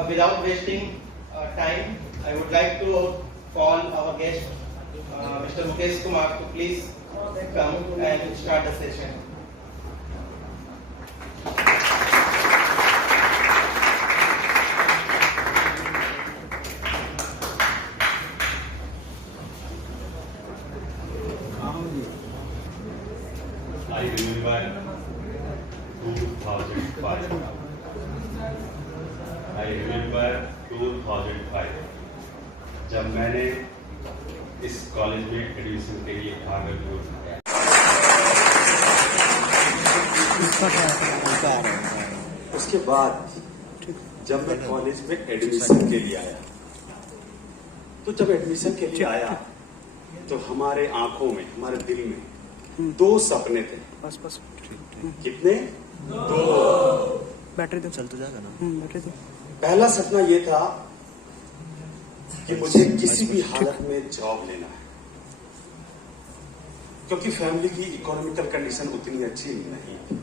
without wasting time, I would like to call our guest, Mr. Mukesh Kumar, to please come and start the session. I remember 2005. I remember 2005 जब मैंने इस college में admission के लिए कागज उठाया। उसके बाद जब मैं कॉलेज में एडमिशन के लिए आया, तो जब एडमिशन के लिए आया तो हमारे आंखों में, हमारे दिल में दो सपने थे। बस कितने? दो। बैटरी तो चल तो जाएगा ना। बैटरी तो पहला सपना ये था कि मुझे किसी भी हालत में जॉब लेना है, क्योंकि फैमिली की इकोनॉमिकल कंडीशन उतनी अच्छी नहीं थी।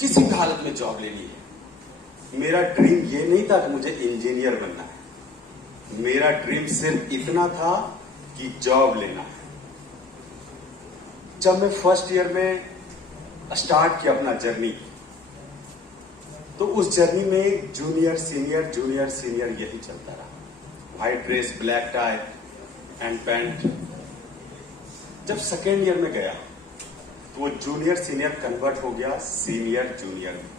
किसी भी हालत में जॉब लेनी है। मेरा ड्रीम ये नहीं था कि मुझे इंजीनियर बनना है। मेरा ड्रीम सिर्फ इतना था कि जॉब लेना है। जब मैं फर्स्ट ईयर में स्टार्ट किया अपना जर्नी, तो उस जर्नी में जूनियर सीनियर यही चलता रहा। White dress, black tie and pant. जब सेकेंड ईयर में गया तो वो जूनियर सीनियर कन्वर्ट हो गया सीनियर जूनियर में।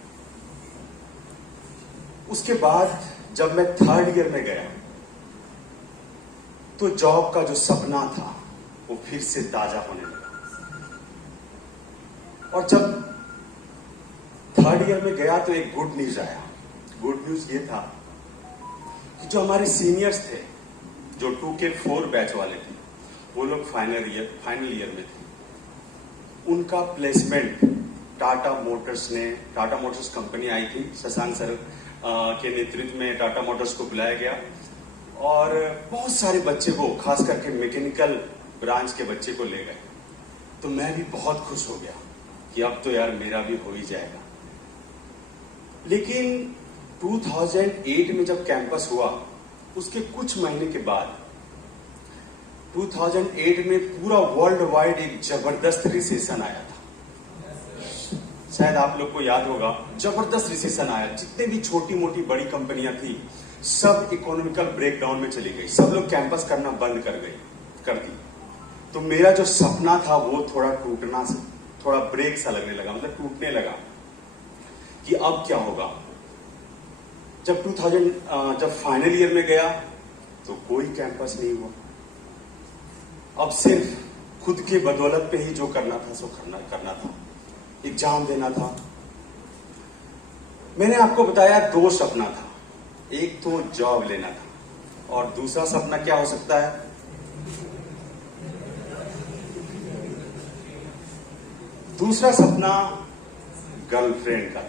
उसके बाद जब मैं थर्ड ईयर में गया तो जॉब का जो सपना था वो फिर से ताजा होने लगा। और जब थर्ड ईयर में गया तो एक गुड न्यूज आया। गुड न्यूज ये था कि जो हमारे सीनियर्स थे, जो 2K4 बैच वाले थे, वो लोग फाइनल ईयर में थे। उनका प्लेसमेंट टाटा मोटर्स कंपनी आई थी, शशांक सर के नेतृत्व में टाटा मोटर्स को बुलाया गया और बहुत सारे बच्चे को, खास करके मैकेनिकल ब्रांच के बच्चे को ले गए। तो मैं भी बहुत खुश हो गया कि अब तो यार मेरा भी हो ही जाएगा। लेकिन 2008 में जब कैंपस हुआ, उसके कुछ महीने के बाद 2008 में पूरा वर्ल्ड वाइड एक जबरदस्त रिसेशन आया था। शायद आप लोग को याद होगा, जबरदस्त रिसेशन आया। जितने भी छोटी मोटी बड़ी कंपनियां थी, सब इकोनॉमिकल ब्रेकडाउन में चली गई। सब लोग कैंपस करना बंद कर दी। तो मेरा जो सपना था वो थोड़ा ब्रेक सा लगने लगा, मतलब टूटने लगा कि अब क्या होगा। जब फाइनल ईयर में गया तो कोई कैंपस नहीं हुआ। अब सिर्फ खुद के बदौलत पे ही जो करना था सो करना था, एग्जाम देना था। मैंने आपको बताया दो सपना था। एक तो जॉब लेना था और दूसरा सपना क्या हो सकता है? दूसरा सपना गर्लफ्रेंड का।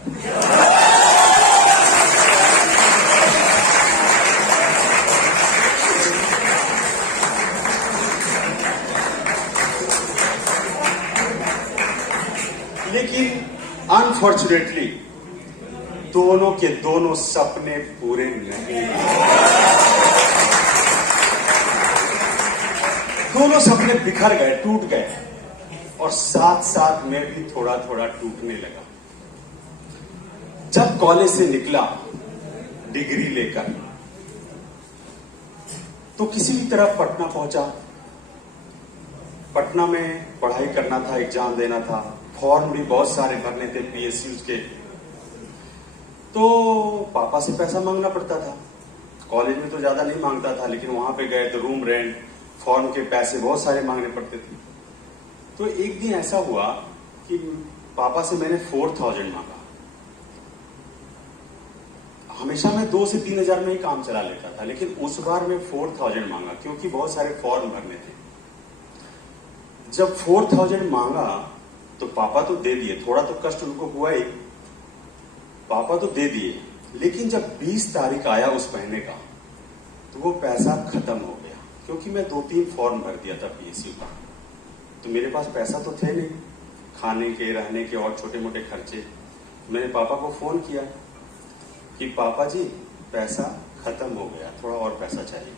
लेकिन अनफॉर्चुनेटली दोनों के दोनों सपने पूरे नहीं। दोनों सपने बिखर गए, टूट गए और साथ साथ में भी थोड़ा थोड़ा टूटने लगा। जब कॉलेज से निकला डिग्री लेकर, तो किसी भी तरह पटना पहुंचा। पटना में पढ़ाई करना था, एग्जाम देना था, फॉर्म भी बहुत सारे भरने थे PSUs के। तो पापा से पैसा मांगना पड़ता था। कॉलेज में तो ज्यादा नहीं मांगता था, लेकिन वहां पे गए तो रूम रेंट, फॉर्म के पैसे बहुत सारे मांगने पड़ते थे। तो एक दिन ऐसा हुआ कि पापा से मैंने 4000 मांगा। हमेशा मैं 2 से 3 हजार में ही काम चला लेता था, लेकिन उस बार मैं 4000 मांगा क्योंकि बहुत सारे फॉर्म भरने थे। जब 4000 मांगा तो पापा तो दे दिए, थोड़ा तो कष्ट उनको हुआ ही, पापा तो दे दिए। लेकिन जब 20 तारीख आया उस महीने का, तो वो पैसा खत्म हो गया क्योंकि मैं 2-3 फॉर्म भर दिया था PSU का। तो मेरे पास पैसा तो थे नहीं, खाने के, रहने के और छोटे मोटे खर्चे। मैंने पापा को फोन किया कि पापा जी पैसा खत्म हो गया, थोड़ा और पैसा चाहिए।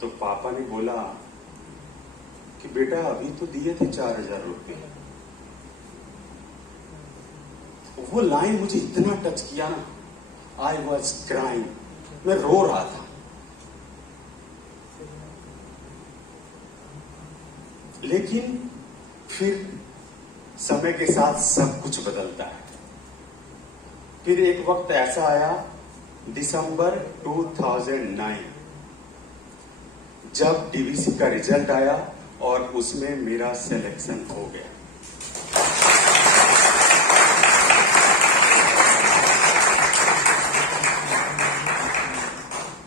तो पापा ने बोला कि बेटा अभी तो दिए थे 4,000 रुपये। वो लाइन मुझे इतना टच किया ना, आई वॉज क्राइंग, मैं रो रहा था। लेकिन फिर समय के साथ सब कुछ बदलता है। फिर एक वक्त ऐसा आया, दिसंबर 2009, जब डीवीसी का रिजल्ट आया और उसमें मेरा सिलेक्शन हो गया।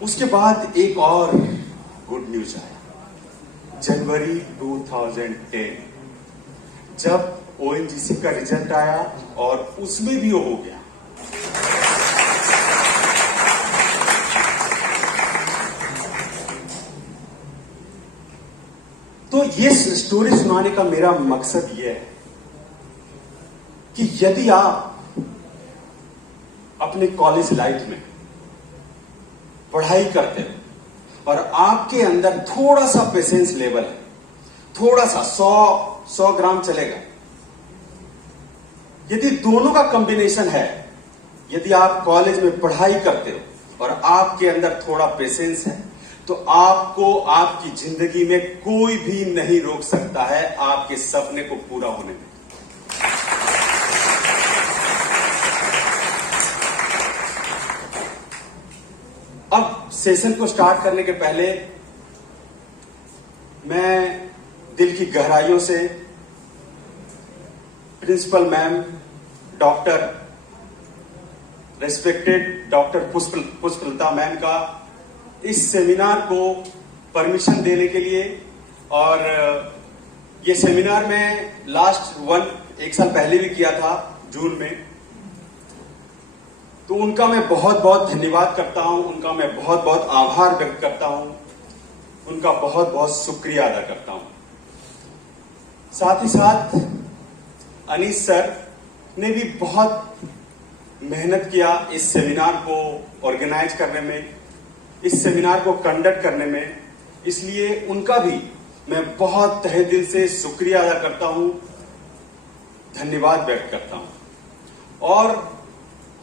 उसके बाद एक और गुड न्यूज आया, जनवरी 2010, जब ओएनजीसी का रिजल्ट आया और उसमें भी वो हो गया। तो ये स्टोरी सुनाने का मेरा मकसद यह है कि यदि आप अपने कॉलेज लाइफ में पढ़ाई करते हो और आपके अंदर थोड़ा सा पेशेंस लेवल है, थोड़ा सा 100 ग्राम चलेगा, यदि दोनों का कॉम्बिनेशन है, यदि आप कॉलेज में पढ़ाई करते हो और आपके अंदर थोड़ा पेशेंस है, तो आपको आपकी जिंदगी में कोई भी नहीं रोक सकता है आपके सपने को पूरा होने में। अब सेशन को स्टार्ट करने के पहले मैं दिल की गहराइयों से principal ma'am, doctor respected doctor Pushpalata ma'am का इस सेमिनार को परमिशन देने के लिए, और ये सेमिनार में लास्ट एक साल पहले भी किया था जून में, तो उनका मैं बहुत बहुत धन्यवाद करता हूं, उनका मैं बहुत बहुत आभार व्यक्त करता हूं, उनका बहुत बहुत शुक्रिया अदा करता हूं। साथ ही साथ अनीस सर ने भी बहुत मेहनत किया इस सेमिनार को ऑर्गेनाइज करने में, इस सेमिनार को कंडक्ट करने में, इसलिए उनका भी मैं बहुत तहे दिल से शुक्रिया अदा करता हूं, धन्यवाद व्यक्त करता हूं। और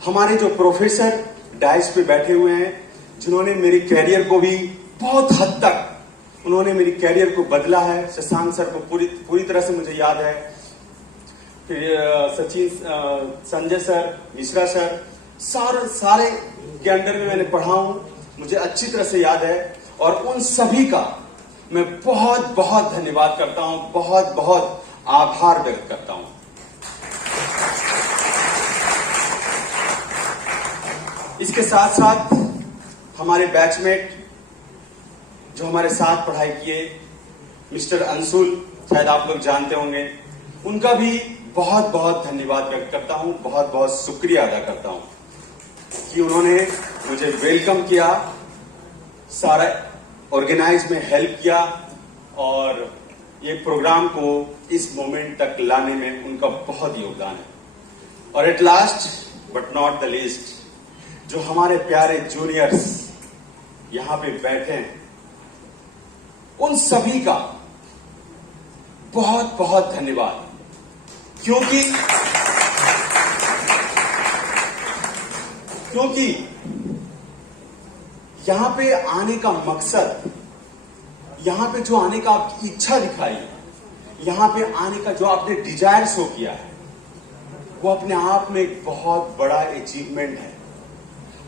हमारे जो प्रोफेसर डाइस पे बैठे हुए हैं, जिन्होंने मेरी कैरियर को भी बहुत हद तक उन्होंने मेरी कैरियर को बदला है। शशांक सर को पूरी तरह से मुझे याद है, फिर सचिन, संजय सर, मिश्रा सर, सारे के अंडर में मैंने पढ़ा हूं, मुझे अच्छी तरह से याद है। और उन सभी का मैं बहुत बहुत धन्यवाद करता हूं, बहुत बहुत आभार व्यक्त करता हूं। इसके साथ साथ हमारे बैचमेट जो हमारे साथ पढ़ाई किए, मिस्टर अंशुल, शायद आप लोग जानते होंगे, उनका भी बहुत बहुत धन्यवाद व्यक्त करता हूं, बहुत बहुत शुक्रिया अदा करता हूं कि उन्होंने मुझे वेलकम किया, सारा ऑर्गेनाइज में हेल्प किया और ये प्रोग्राम को इस मोमेंट तक लाने में उनका बहुत योगदान है। और at last but not the least, जो हमारे प्यारे जूनियर्स यहां पे बैठे हैं, उन सभी का बहुत बहुत धन्यवाद, क्योंकि यहां पे आने का मकसद, यहां पे जो आने का आपकी इच्छा दिखाई, यहां पे आने का जो आपने डिजायर शो किया है, वो अपने आप में एक बहुत बड़ा अचीवमेंट है।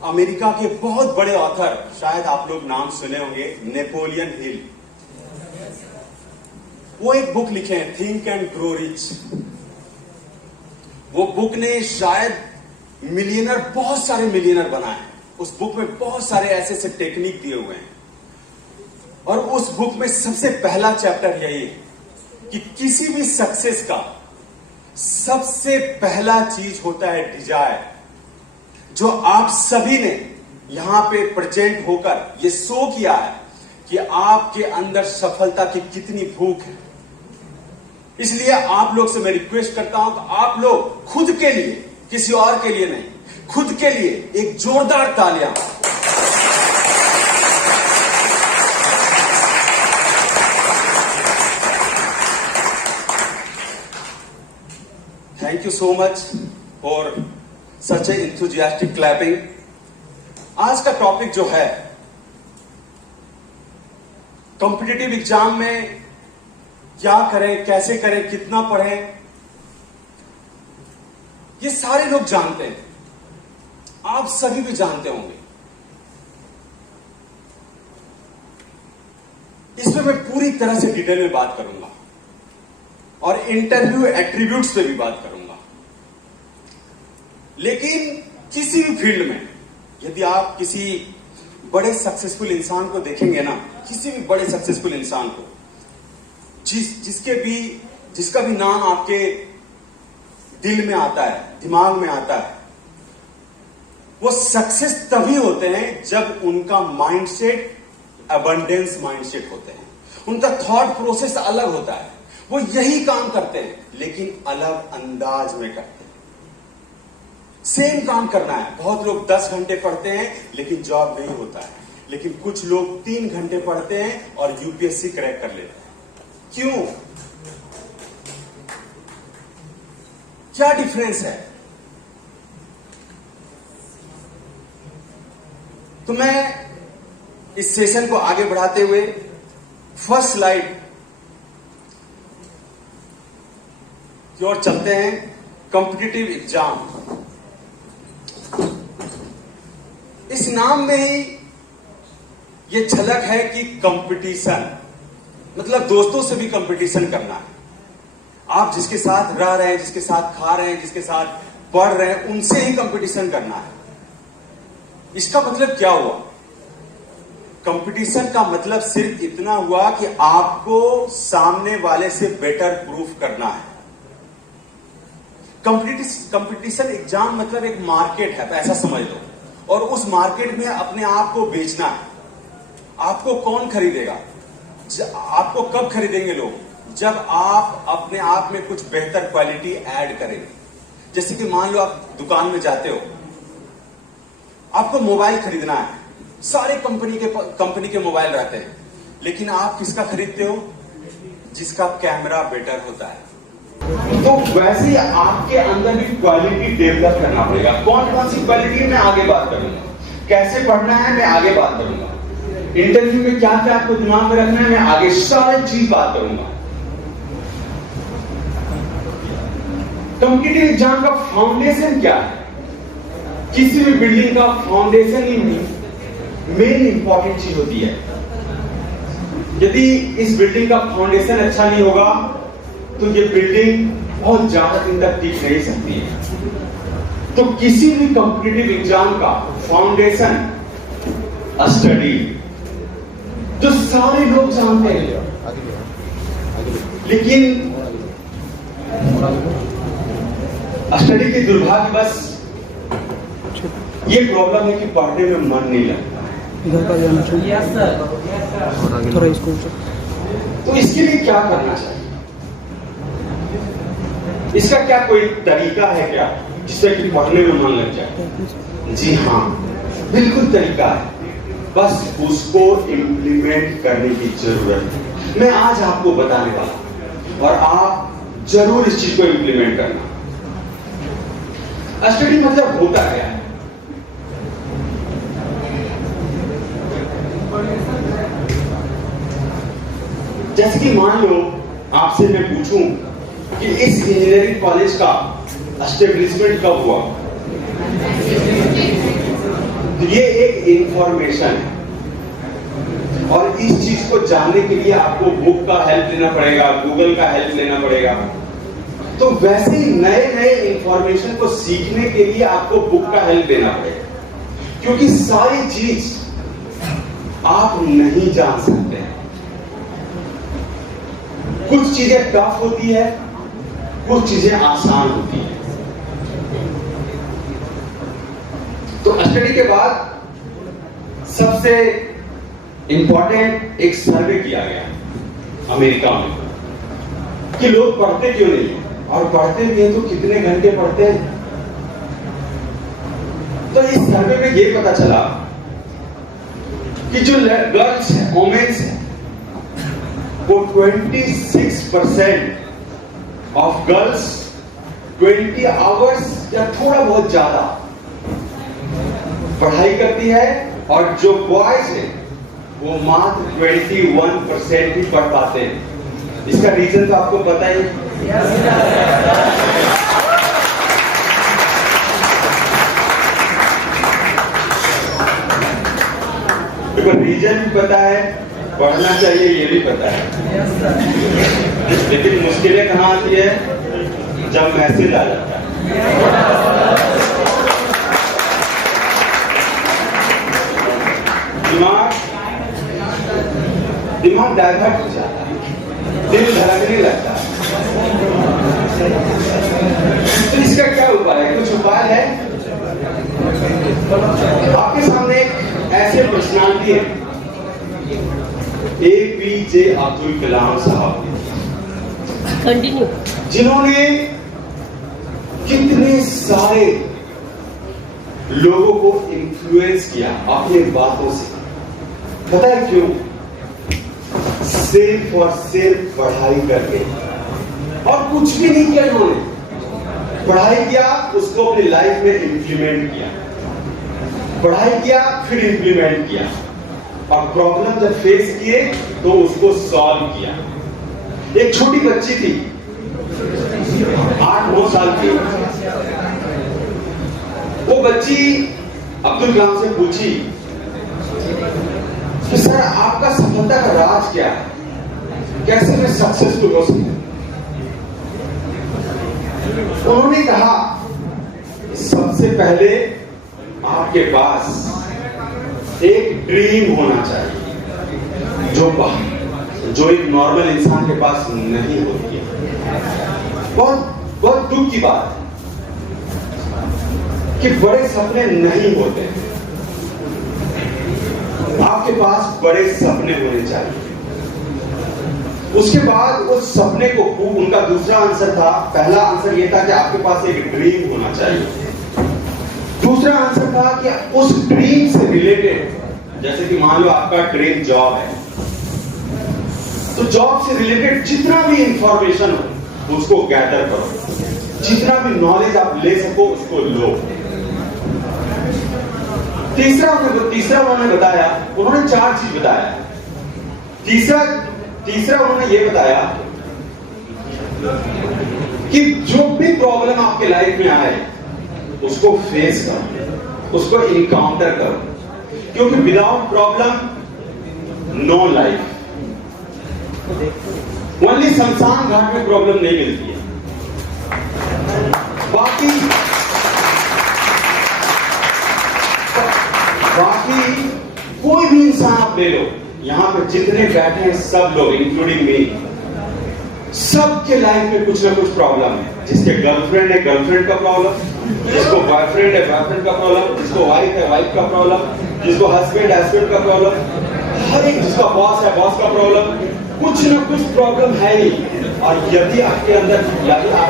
अमेरिका के बहुत बड़े ऑथर, शायद आप लोग नाम सुने होंगे, नेपोलियन हिल, वो एक बुक लिखे हैं, थिंक एंड ग्रो रिच। वो बुक ने शायद बहुत सारे मिलियनर बनाए हैं। उस बुक में बहुत सारे ऐसे ऐसे टेक्निक दिए हुए हैं, और उस बुक में सबसे पहला चैप्टर यही है कि किसी भी सक्सेस का सबसे पहला चीज होता है डिजायर। जो आप सभी ने यहां पे प्रेजेंट होकर ये शो किया है कि आपके अंदर सफलता की कितनी भूख है। इसलिए आप लोग से मैं रिक्वेस्ट करता हूं कि आप लोग खुद के लिए, किसी और के लिए नहीं, खुद के लिए एक जोरदार तालियां। Thank you so much for such A enthusiastic clapping. आज का टॉपिक जो है, कॉम्पिटिटिव एग्जाम में क्या करें, कैसे करें, कितना पढ़ें, ये सारे लोग जानते हैं, आप सभी भी जानते होंगे। इसमें मैं पूरी तरह से डिटेल में बात करूंगा और इंटरव्यू एट्रीब्यूट्स पे भी बात करूंगा। लेकिन किसी भी फील्ड में यदि आप किसी बड़े सक्सेसफुल इंसान को देखेंगे ना, किसी भी बड़े सक्सेसफुल इंसान को, जिसका भी नाम आपके दिल में आता है, दिमाग में आता है, वो सक्सेस तभी होते हैं जब उनका माइंडसेट अबंडेंस माइंडसेट होते हैं। उनका थॉट प्रोसेस अलग होता है। वो यही काम करते हैं लेकिन अलग अंदाज में करते हैं। सेम काम करना है। बहुत लोग 10 घंटे पढ़ते हैं लेकिन जॉब नहीं होता है, लेकिन कुछ लोग 3 घंटे पढ़ते हैं और यूपीएससी क्रैक कर लेते हैं। क्यों? क्या डिफरेंस है? तो मैं इस सेशन को आगे बढ़ाते हुए फर्स्ट स्लाइड की ओर चलते हैं। कॉम्पिटिटिव एग्जाम, इस नाम में ही ये झलक है कि कंपटीशन मतलब दोस्तों से भी कंपटीशन करना है। आप जिसके साथ रह रहे हैं, जिसके साथ खा रहे हैं, जिसके साथ पढ़ रहे हैं, उनसे ही कंपटीशन करना है। इसका मतलब क्या हुआ? कंपटीशन का मतलब सिर्फ इतना हुआ कि आपको सामने वाले से बेटर प्रूफ करना है। कंपटीशन एग्जाम मतलब एक मार्केट है, ऐसा समझ लो, और उस मार्केट में अपने आप को बेचना है। आपको कौन खरीदेगा? आपको कब खरीदेंगे लोग? जब आप अपने आप में कुछ बेहतर क्वालिटी ऐड करेंगे। जैसे कि मान लो आप दुकान में जाते हो, आपको मोबाइल खरीदना है, सारे कंपनी के मोबाइल रहते हैं, लेकिन आप किसका खरीदते हो? जिसका कैमरा बेटर होता है। तो वैसे ही आपके अंदर भी क्वालिटी डेवलप करना पड़ेगा। कौन कौन सी क्वालिटी मैं आगे बात करूंगा, कैसे पढ़ना है मैं आगे बात करूंगा, इंटरव्यू में क्या क्या आपको दिमाग में रखना है मैं आगे सारी चीज बात करूंगा। कॉम्पिटिटिव एग्जाम का फाउंडेशन क्या है? किसी भी बिल्डिंग का फाउंडेशन ही मेन इंपॉर्टेंट चीज होती है। यदि इस बिल्डिंग का फाउंडेशन अच्छा नहीं होगा तो ये बिल्डिंग बहुत ज्यादा दिन तक टिक नहीं सकती है। तो किसी भी कॉम्पिटिटिव एग्जाम का फाउंडेशन स्टडी जो सारे लोग जानते हैं, लेकिन स्टडी की दुर्भाग्यवश ये प्रॉब्लम है कि पढ़ने में मन नहीं लगता है। थोड़ा इसको तो इसके लिए क्या करना चाहिए? इसका क्या कोई तरीका है क्या जिससे कि पढ़ने में मन लग जाए? जी हाँ, बिल्कुल तरीका है, बस उसको इम्प्लीमेंट करने की जरूरत है। मैं आज आपको बताने वाला हूं और आप जरूर इस चीज को इम्प्लीमेंट करना। स्टडी मतलब होता क्या है? जैसे कि मान लो आपसे मैं पूछूं कि इस इंजीनियरिंग कॉलेज का एस्टेब्लिशमेंट कब हुआ, तो ये एक इंफॉर्मेशन है और इस चीज को जानने के लिए आपको बुक का हेल्प लेना पड़ेगा, गूगल का हेल्प लेना पड़ेगा। तो वैसे ही नए नए इंफॉर्मेशन को सीखने के लिए आपको बुक का हेल्प लेना पड़ेगा, क्योंकि सारी चीज आप नहीं जान सकते हैं। कुछ चीजें टफ होती है, कुछ चीजें आसान होती है। तो स्टडी के बाद सबसे इंपॉर्टेंट एक सर्वे किया गया अमेरिका में कि लोग पढ़ते क्यों नहीं, और पढ़ते भी हैं तो कितने घंटे पढ़ते हैं। तो इस सर्वे में ये पता चला कि जो गर्ल्स है, वोमेन्स है, वो 26% ऑफ गर्ल्स 20 आवर्स या थोड़ा बहुत ज्यादा पढ़ाई करती है, और जो बॉयज है वो मात्र 21% ही पढ़ पाते हैं। इसका रीजन तो आपको पता ही है। देखो, रीजन भी पता है, पढ़ना चाहिए ये भी पता है, लेकिन मुश्किलें कहां आती है? जब मैसेज आ जाता है। दिमाग डाइवर्ट हो जाता है, दिल धड़कने लगता है। तो इसका क्या उपाय है? कुछ उपाय है। आपके सामने एक ऐसे पर्सनालिटी है, APJ अब्दुल कलाम साहब, कंटिन्यू, जिन्होंने कितने सारे लोगों को इन्फ्लुएंस किया अपने बातों से। पता है क्यों? सिर्फ और सिर्फ पढ़ाई करके, और कुछ भी नहीं किया इन्होंने। पढ़ाई किया, उसको अपनी लाइफ में इंप्लीमेंट किया, पढ़ाई किया, फिर इंप्लीमेंट किया, और प्रॉब्लम जब फेस किए तो उसको सॉल्व किया। एक छोटी बच्ची थी, 8-9 साल की, वो बच्ची अब्दुल कलाम से पूछी कि सर, आपका सफलता का राज क्या है? कैसे मैं सक्सेसफुल हो सकता? उन्होंने कहा, सबसे पहले आपके पास एक ड्रीम होना चाहिए, जो एक नॉर्मल इंसान के पास नहीं होती है। बहुत बहुत दुख की बात है कि बड़े सपने नहीं होते। आपके पास बड़े सपने होने चाहिए। उसके बाद उस सपने को, उनका दूसरा आंसर था, पहला आंसर यह था कि आपके पास एक ड्रीम होना चाहिए। दूसरा आंसर था कि उस ड्रीम से रिलेटेड, जैसे कि मान लो आपका ड्रीम जॉब है, तो जॉब से रिलेटेड जितना भी इंफॉर्मेशन हो उसको गैदर करो, जितना भी नॉलेज आप ले सको उसको लो। तीसरा उन्होंने बताया, उन्होंने 4 चीज बताया। तीसरा उन्होंने ये बताया कि जो भी प्रॉब्लम आपके लाइफ में आए उसको फेस करो, उसको इनकाउंटर करो, क्योंकि without problem no life. Only शमशान घाट में प्रॉब्लम नहीं मिलती है। बाकी कोई भी इंसान आप ले लो, यहां पे जितने बैठे हैं सब लोग, इंक्लूडिंग मी, सबके लाइफ में कुछ ना कुछ प्रॉब्लम है। जिसके गर्लफ्रेंड है, गर्लफ्रेंड का प्रॉब्लम, जिसको बॉयफ्रेंड है, बॉयफ्रेंड का प्रॉब्लम, जिसको वाइफ है, वाइफ का प्रॉब्लम, जिसको हस्बैंड है, हस्बैंड का प्रॉब्लम, हर एक, जिसका बॉस है, बॉस का प्रॉब्लम, कुछ ना कुछ प्रॉब्लम है ही। और यदि आपके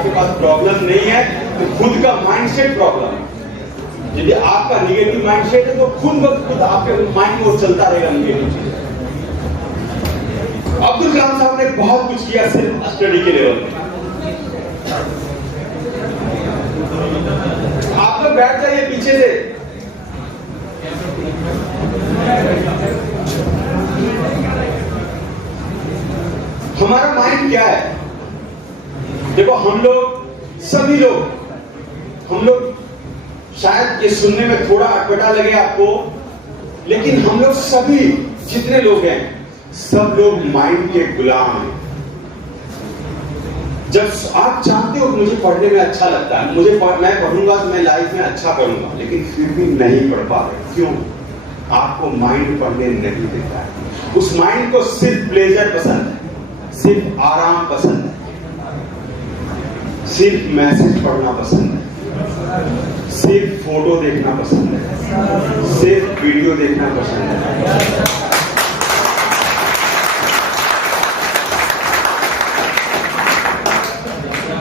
पास प्रॉब्लम नहीं है तो खुद का माइंडसेट प्रॉब्लम है। यदि आपका निगेटिव माइंडसेट है तो खुद आपके माइंड में चलता रहेगा निगेटिव। अब्दुल कलाम साहब ने बहुत कुछ किया सिर्फ स्टडी के लेवल में। आप लोग बैठ जाइए पीछे से। हमारा माइंड क्या है? देखो, हम लोग सभी लोग, शायद ये सुनने में थोड़ा अटपटा लगे आपको, लेकिन हम लोग सभी जितने लोग हैं, सब लोग माइंड के गुलाम हैं। जब आप जानते हो मुझे पढ़ने में अच्छा लगता है, मैं पढ़ूंगा तो मैं लाइफ में अच्छा करूंगा, लेकिन फिर भी नहीं पढ़ पा रहे, क्यों? आपको माइंड पढ़ने नहीं देता है। उस माइंड को सिर्फ प्लेजर पसंद है, सिर्फ आराम पसंद है, सिर्फ मैसेज पढ़ना पसंद है, सिर्फ फोटो देखना पसंद है, सिर्फ वीडियो देखना पसंद है।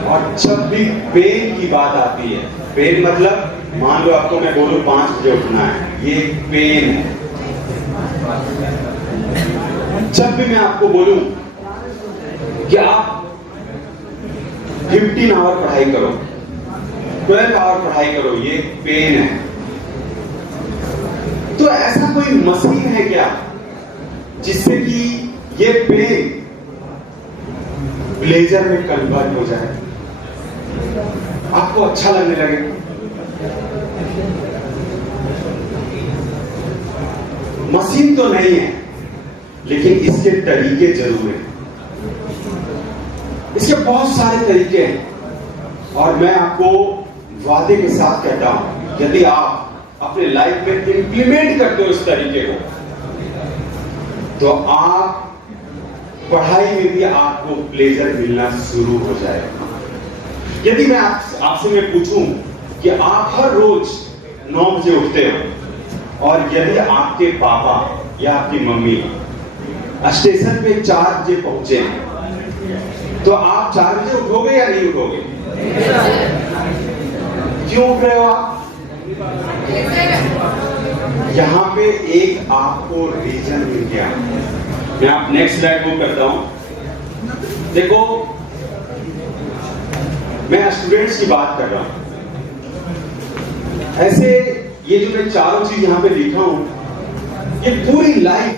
और जब भी पेन की बात आती है, पेन मतलब मान लो आपको मैं बोलूं 5 बजे उठना है, ये पेन है। जब भी मैं आपको बोलूं कि आप 15 आवर पढ़ाई करो, 12 आवर पढ़ाई करो, ये पेन है। तो ऐसा कोई मशीन है क्या जिससे कि ये पेन प्लेजर में कन्वर्ट हो जाए, आपको अच्छा लगने लगे? मशीन तो नहीं है, लेकिन इसके तरीके जरूर हैं। इसके बहुत सारे तरीके हैं और मैं आपको वादे के साथ कहता हूं, यदि आप अपने लाइफ में इंप्लीमेंट करते हो इस तरीके को, तो आप पढ़ाई में भी आपको प्लेजर मिलना शुरू हो जाएगा। यदि मैं आपसे मैं पूछूं कि आप हर रोज 9 बजे उठते हो और यदि आपके पापा या आपकी मम्मी स्टेशन पे 4 बजे पहुंचे, तो आप 4 बजे उठोगे या नहीं उठोगे? क्यों उठ रहे हो आप? यहां पे एक आपको रीजन मिल गया। मैं आप नेक्स्ट स्लाइड मूव करता हूं। देखो, मैं स्टूडेंट्स की बात कर रहा हूं। ऐसे ये जो मैं चारों चीज यहां पे लिखा हूं, ये पूरी लाइफ